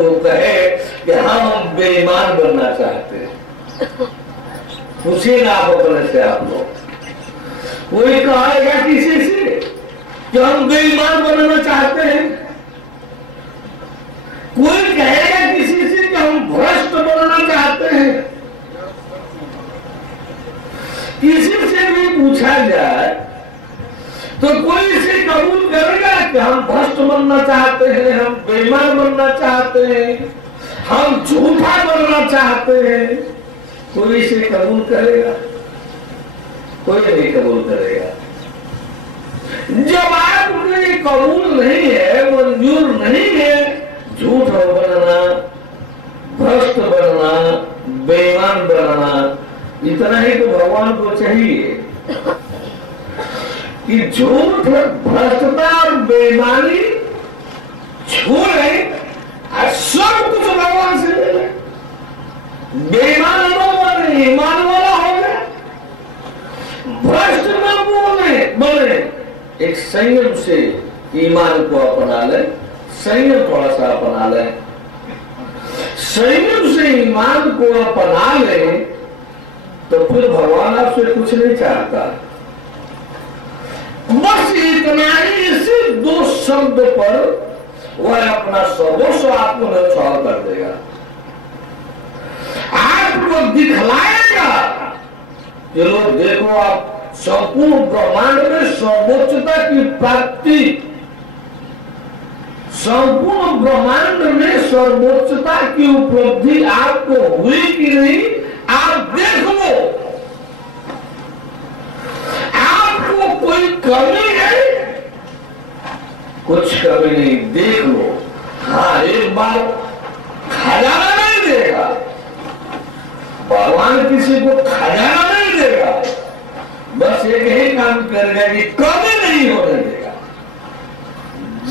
वो कहे कि हम बेईमान बनना चाहते हैं, पूछिए ना आप अपने से, आप लोग कोई कहेगा किसी से कि हम बेईमान बनना चाहते हैं? कोई कहेगा किसी से कि हम भ्रष्ट बनना चाहते हैं? किसी से भी पूछा जाए तो कोई इसे कबूल करेगा कि हम भ्रष्ट बनना चाहते हैं, हम बेईमान बनना चाहते हैं, हम झूठा बनना चाहते हैं? कोई इसे कबूल करेगा? कोई नहीं कबूल करेगा। जब आपने कबूल नहीं है, मंजूर नहीं है झूठ बनना, भ्रष्ट बनना, बेईमान बनना, इतना ही तो भगवान को चाहिए कि झूठ, भ्रष्टता और बेईमानी छोड़े और सब कुछ भगवान से ले ले। बेईमान न बने, ईमान वाला हो गया। भ्रष्ट न बने, एक संयम से ईमान को अपना ले, संयम थोड़ा सा अपना ले। संयम से ईमान को अपना ले तो फिर भगवान आपसे कुछ नहीं चाहता। बस इतना ही, इसी दो शब्द पर वह अपना सर्वस्व आपको न्यौछावर कर देगा, आपको दिखलाएगा कि लोग देखो, आप संपूर्ण ब्रह्मांड में सर्वोच्चता की प्राप्ति, संपूर्ण ब्रह्मांड में सर्वोच्चता की उपलब्धि आपको हुई कि नहीं, आप देख लो। आपको कोई कमी है? कुछ कमी नहीं, देख लो। हाँ, एक बार खजाना नहीं देगा भगवान, किसी को खजाना नहीं देगा, बस एक ही काम करेगा कि कमी नहीं होने देगा।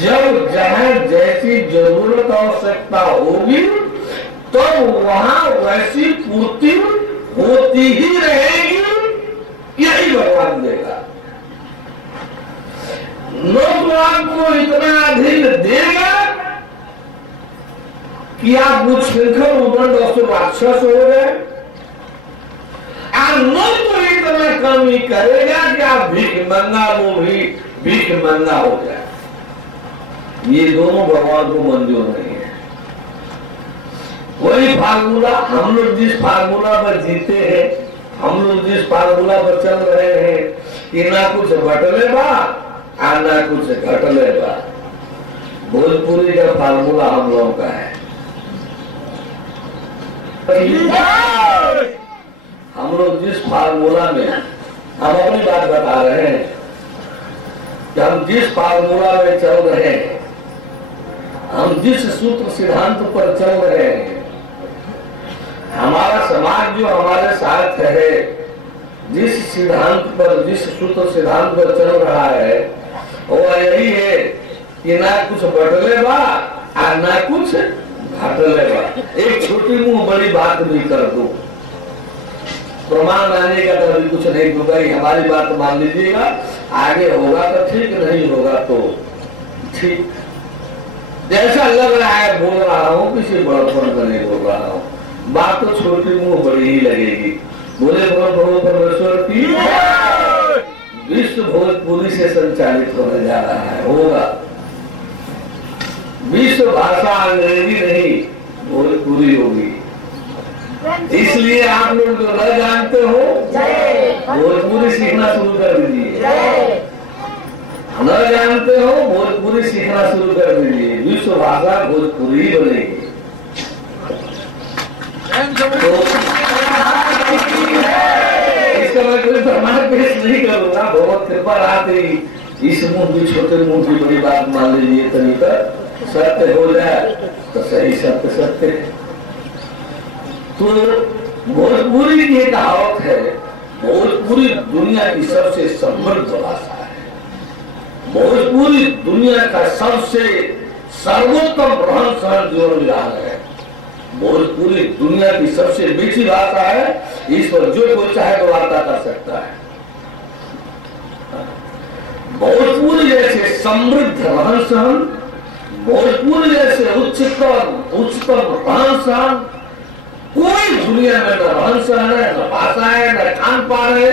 जब जहां जैसी जरूरत आवश्यकता होगी तो वहां वैसी पूर्ति होती ही रहेगी, यही भगवान देगा। न तो आपको इतना अधीन देगा कि आप उच्छृंखल उदंड और राक्षस हो गए, और न तो इतना कमी करेगा कि आप भीख मंगा लोभी, भीख मंगा हो जाए। ये दोनों भगवान को मंजूर नहीं है। वही फार्मूला, हम लोग जिस फार्मूला पर जीते हैं, हम लोग जिस फार्मूला पर चल रहे हैं कि ना कुछ बटले बा और ना कुछ घटले बा, भोजपुरी का फार्मूला हम लोगों का है। हम लोग जिस फार्मूला में, हम अपनी बात बता रहे हैं कि हम जिस फार्मूला में चल रहे हैं, हम जिस सूत्र सिद्धांत पर चल रहे हैं, हमारा समाज जो हमारे साथ है, जिस सिद्धांत पर, जिस सूत्र सिद्धांत पर चल रहा है, वो यही है कि ना कुछ बटले बा और ना कुछ घटले बा। एक छोटी मुंह बड़ी बात भी कर दो, प्रमाण लाने का तो अभी कुछ नहीं दूंगा, हमारी बात मान लीजिएगा, आगे होगा तो ठीक, नहीं होगा तो ठीक। जैसा लग रहा है बोल रहा हूँ, किसी बड़पन का नहीं बोल रहा हूँ, बात तो छोटी मुंह बड़ी ही लगेगी। बोले प्रभु परमेश्वर की, विश्व भोजपुरी से संचालित होने जा रहा है, होगा। विश्व भाषा अंग्रेजी नहीं, भोजपुरी होगी। इसलिए आप लोग जो न जानते हो, भोजपुरी सीखना शुरू कर दीजिए। न जानते हो, भोजपुरी सीखना शुरू कर दीजिए, विश्व भाषा भोजपुरी बनेगी। तो इसका मैं कोई प्रमाण पेश नहीं करूंगा, बहुत कृपा रात्रि इस मुंह की, छोटे मुंह की बड़ी बात मान लीजिए, तरीका सत्य हो जाए तो सही, सत्य सत्य। तो भोजपुरी की एक कहावत है, भोजपुरी दुनिया की सबसे समृद्ध भाषा है, भोजपुरी दुनिया का सबसे सर्वोत्तम रहन सहन जीवन विधान है, भोजपुरी दुनिया की सबसे मीठी भाषा है, इस पर जो कोई चाहे तो वार्ता कर सकता है। भोजपुरी जैसे समृद्ध रहन सहन, भोजपुरी जैसे उच्चतम रहन सहन कोई दुनिया में न रहन सहन है, न भाषा है, न खान पान है,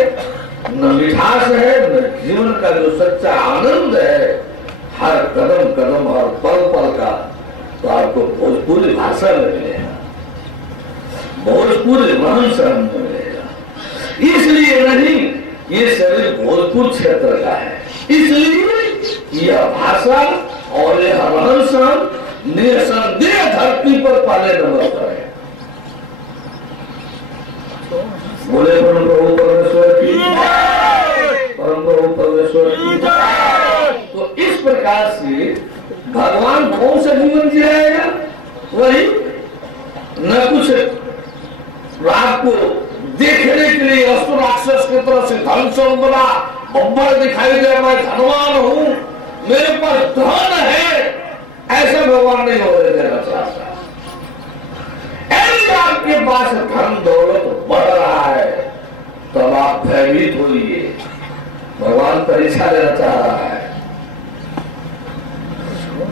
न मिठास है, न जीवन का जो सच्चा आनंद है हर कदम कदम और पल पल का, तो आपको भोजपुरी भाषा में मिलेगा, भोजपुरी रहन सहन में मिलेगा। इसलिए नहीं ये शरीर भोजपुर क्षेत्र का है, इसलिए यह भाषा और यह रहन सहन निसंदेह धरती पर पहले नंबर पर है। बोले परम प्रभु परमेश्वर की, परम प्रभु परमेश्वर की। तो इस प्रकार से भगवान कौन सा जीवन जियाएगा? वही न कुछ रात को देखने के लिए असुर राक्षस की तरह से धन संपदा बब्बर दिखाई दे, मैं धनवान हूँ, मेरे पास धन है, ऐसा भगवान नहीं होने देना चाहता। यदि आपके पास धन दौलत बढ़ रहा है तब आप भयभीत होइए, भगवान परीक्षा लेना चाह रहा है।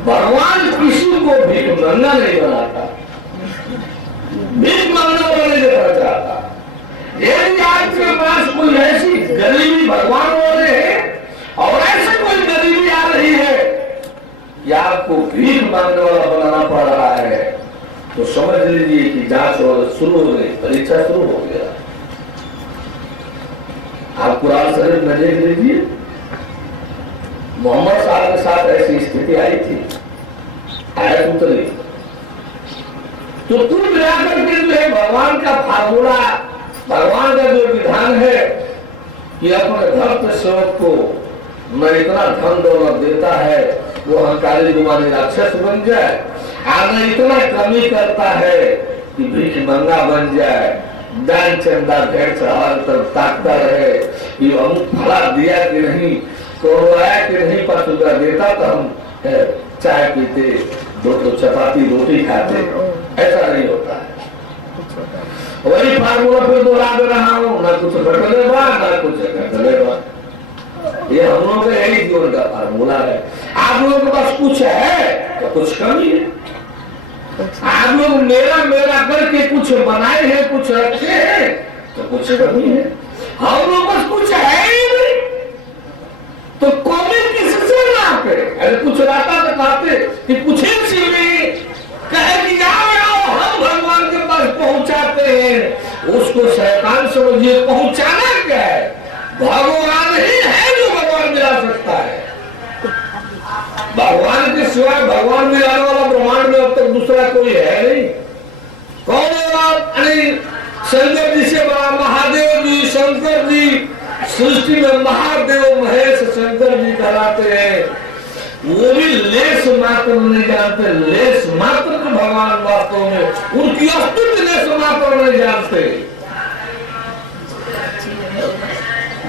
भगवान किसी को भीख मांगना नहीं बनाता, भीख मांगना वाला नहीं देना चाहता। यदि आपके पास कोई ऐसी गरीबी भगवान बोले हैं और ऐसे कोई गरीबी आ रही है या आपको भीख मांगने वाला बनाना पड़ रहा है, तो समझ लीजिए कि जांच शुरू हो गई, परीक्षा शुरू हो गया। आप कुरान शरीफ में देख लीजिए, मोहम्मद साहब के साथ ऐसी स्थिति आई थी, आयत उतरी, तो तुम जाकर के जो है भगवान का फार्मूला, भगवान का जो विधान है कि अपने भक्त सेवक को न इतना धन दौलत देता है वो अहंकारी गुमानी राक्षस बन जाए, न इतना कमी करता है कि भीख मंगा बन जाए, दान चंदा भेड़ चढ़ा तक ताकता रहे कि हम फला दिया कि नहीं, तोड़वाया कि नहीं, 5 रुपया देता तो हम चाय पीते, 2 चपाती रोटी खाते, ऐसा नहीं होता है। वही फार्मूला फिर दोहरा दे रहा हूँ, ना कुछ घटलेगा ना कुछ घटलेगा। ये हम लोग का यही जीवन का फार्मूला है। आप लोगों के पास कुछ है तो कुछ कमी है, आप लोग मेरा मेरा करके कुछ बनाए हैं, कुछ रखे हैं तो कुछ कमी है। हम लोग पास कुछ है ही नहीं तो कमी किससे ना पे? अरे कुछ रहता तो कहते कि कुछ ही नहीं, कहे कि आओ हम भगवान के पास पहुंचाते हैं, उसको शैतान समझिए। पहुंचाना क्या है? भगवान ही है जो भगवान मिला सकता है। भगवान के सिवाय भगवान मिलाने वाला ब्रह्मांड में अब तक दूसरा कोई है नहीं। कौन है आप? शंकर जी से बड़ा महादेव जी, शंकर जी सृष्टि में महादेव महेश शंकर जी कहलाते हैं। वो भी लेस मात्र नहीं जानते, लेस मात्र तो भगवान वास्तव में उनकी अस्तित्व लेस मात्र नहीं जानते।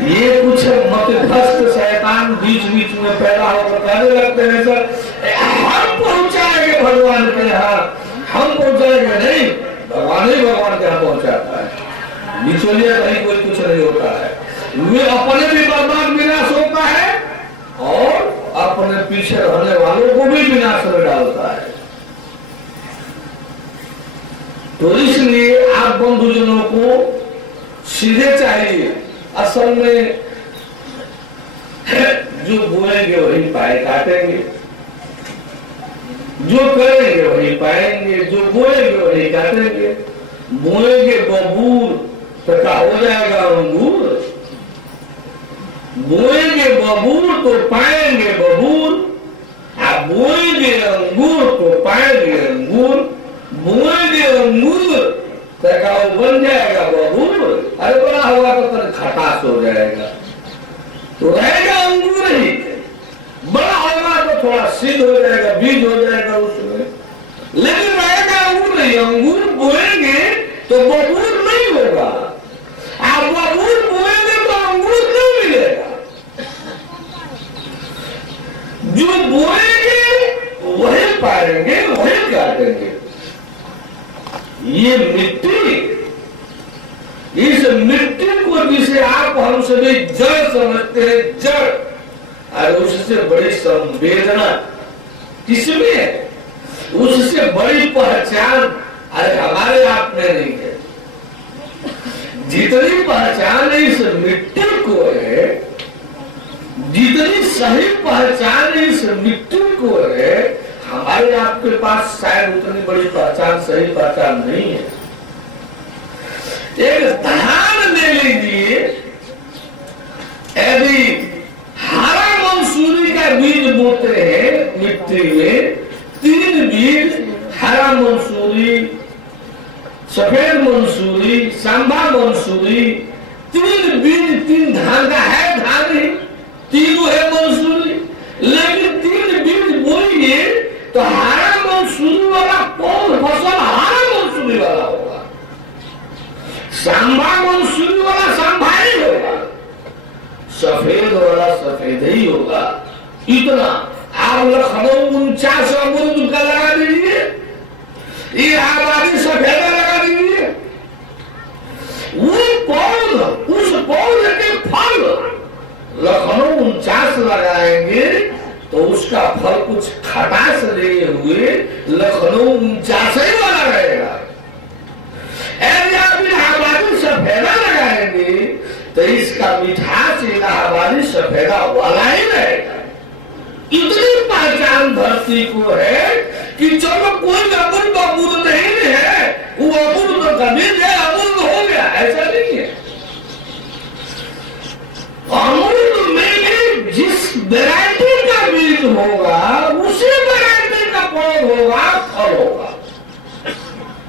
ये कुछ मतभ्रष्ट शैतान बीच बीच में पैदा होकर कहने लगते हैं सर हम पहुंचाएंगे भगवान के यहाँ, हम पहुंचाएंगे नहीं, भगवान ही भगवान के यहाँ पहुंचाता है। बिचौलिया कहीं कोई कुछ नहीं होता है, वे अपने भी बर्बाद विनाश होता है और अपने पीछे रहने वालों को भी विनाश में डालता है। तो इसलिए आप बंधुजनों को सीधे चाहिए, असल में जो बोएंगे वही पाए काटेंगे, जो करेंगे वही पाएंगे, जो बोएंगे वही काटेंगे। बोएंगे बबूर तो क्या हो जाएगा अंगूर, बोएंगे बबूर तो पाएंगे बबूर, आप बोएंगे अंगूर तो पाएंगे अंगूर, बोएंगे अंगूर तो बन जाएगा बबूर, अरे बड़ा होगा तो खटास हो जाएगा, तो रहेगा अंगूर ही। बड़ा होगा तो थोड़ा सिद्ध हो जाएगा, बीज हो जाएगा उसमें, लेकिन रहेगा अंगूर नहीं। अंगूर बोएंगे तो बबूर नहीं होगा, आप बबूर बोएंगे तो अंगूर नहीं मिलेगा। जो बोएंगे वही पाएंगे, वही काटेंगे। ये मिट्टी, इस मिट्टी को जिसे आप हम सभी जड़ समझते हैं, जड़, और उससे बड़ी संवेदना किसमें है? उससे बड़ी पहचान अरे हमारे आप में नहीं है। जितनी पहचान इस मिट्टी को है, जितनी सही पहचान इस मिट्टी को है, हमारे आपके पास शायद उतनी बड़ी पहचान, सही पहचान नहीं है। एक धान ले लीजिए, यदि हरा मंसूरी का बीज बोते हैं मिट्टी में, 3 बीज, हरा मंसूरी, सफेद मंसूरी, सांबा मंसूरी, 3 बीज 3 धान का है, धान ही तीनों है मंसूरी, लेकिन 3 बीज बोएंगे तो हरा मंसूरी वाला कौन फसल हरा मंसूरी वाला होगा, सांबा मंसूरी वाला सांबा ही होगा, सफेद वाला सफेद ही होगा। इतना आप लखनऊ 49 अमरूद का लगा दीजिए, ये आबादी सफेदा लगा दीजिए, वो पौध, उस पौधे के फल लखनऊ 49 लगाएंगे तो उसका फल कुछ खटास लिए हुए लखनऊ 49 वाला रहेगा। इलाहाबादी सफेदा लगाएंगे तो इसका मिठास इलाहाबादी सफेदा वाला ही रहेगा। इतनी पहचान धरती को है कि चलो कोई अमूर्त नहीं है, वो अमूर्त कभी अमूर्त हो गया, ऐसा नहीं है। अमूर्त में जिस वैरायटी का बीज होगा उसी वैरायटी का पौध होगा, फल होगा।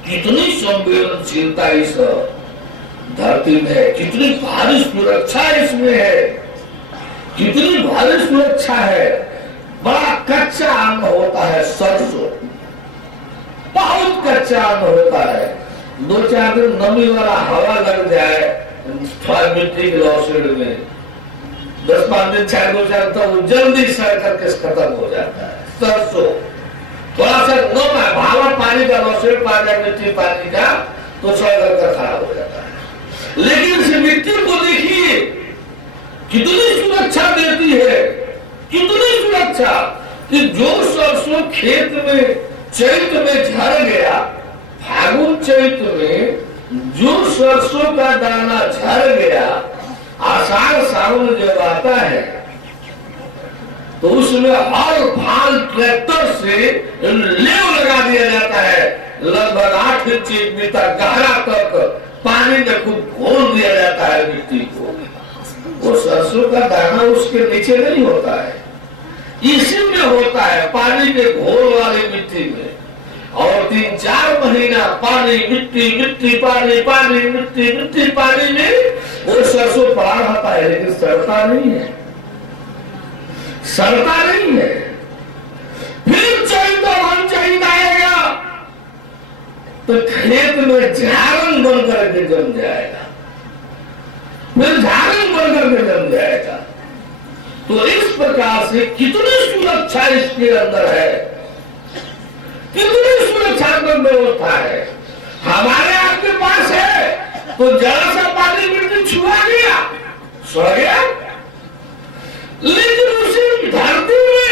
कितनी संवेदनशीलता इस धरती में है, कितनी भारी सुरक्षा इसमें है, कितनी भारी सुरक्षा है। बड़ा कच्चा अंग होता है सरसों, बहुत कच्चा अंग होता है। 2-4 दिन नमी वाला हवा लग जाए मिट्टी के लौसेड़ में, 10-5 दिन 4 तो वो जल्दी सड़ करके खत्म हो जाता है। सरसों थोड़ा सा नम है, भावा पानी का लौसेड़ पा जाए मिट्टी पानी का तो सड़ करके खराब हो जाता है। लेकिन इस मिट्टी को देखिए कितनी सुरक्षा देती है, कितनी सुरक्षा कि जो सरसों खेत में चैत में झड़ गया, फागुन चैत में जो सरसों का दाना झड़ गया, आषाढ़ सावन जब आता है तो उसमें हर फाल ट्रैक्टर से लेव लगा दिया जाता है। लगभग 8 इंच तक गहरा तक पानी में खूब घोल दिया जाता है मिट्टी को। वो सरसों का दाना उसके नीचे नहीं होता है, इसी में होता है, पानी के घोल वाली मिट्टी में। और 3-4 महीना पानी मिट्टी मिट्टी पानी पानी मिट्टी मिट्टी पानी में वो सरसों पड़ा रहता है, लेकिन सड़ता नहीं है, सड़ता नहीं है। फिर चैत आएगा तो खेत में झारन बन करके जम जाएगा, फिर झारन बन करके जम जाएगा। तो इस प्रकार से कितनी सुरक्षा इसके अंदर है, कितनी सुरक्षात्मक व्यवस्था है। हमारे आपके पास है तो जरा सा पानी मिट्टी छुआ गया, सड़ गया, लेकिन उसी धरती में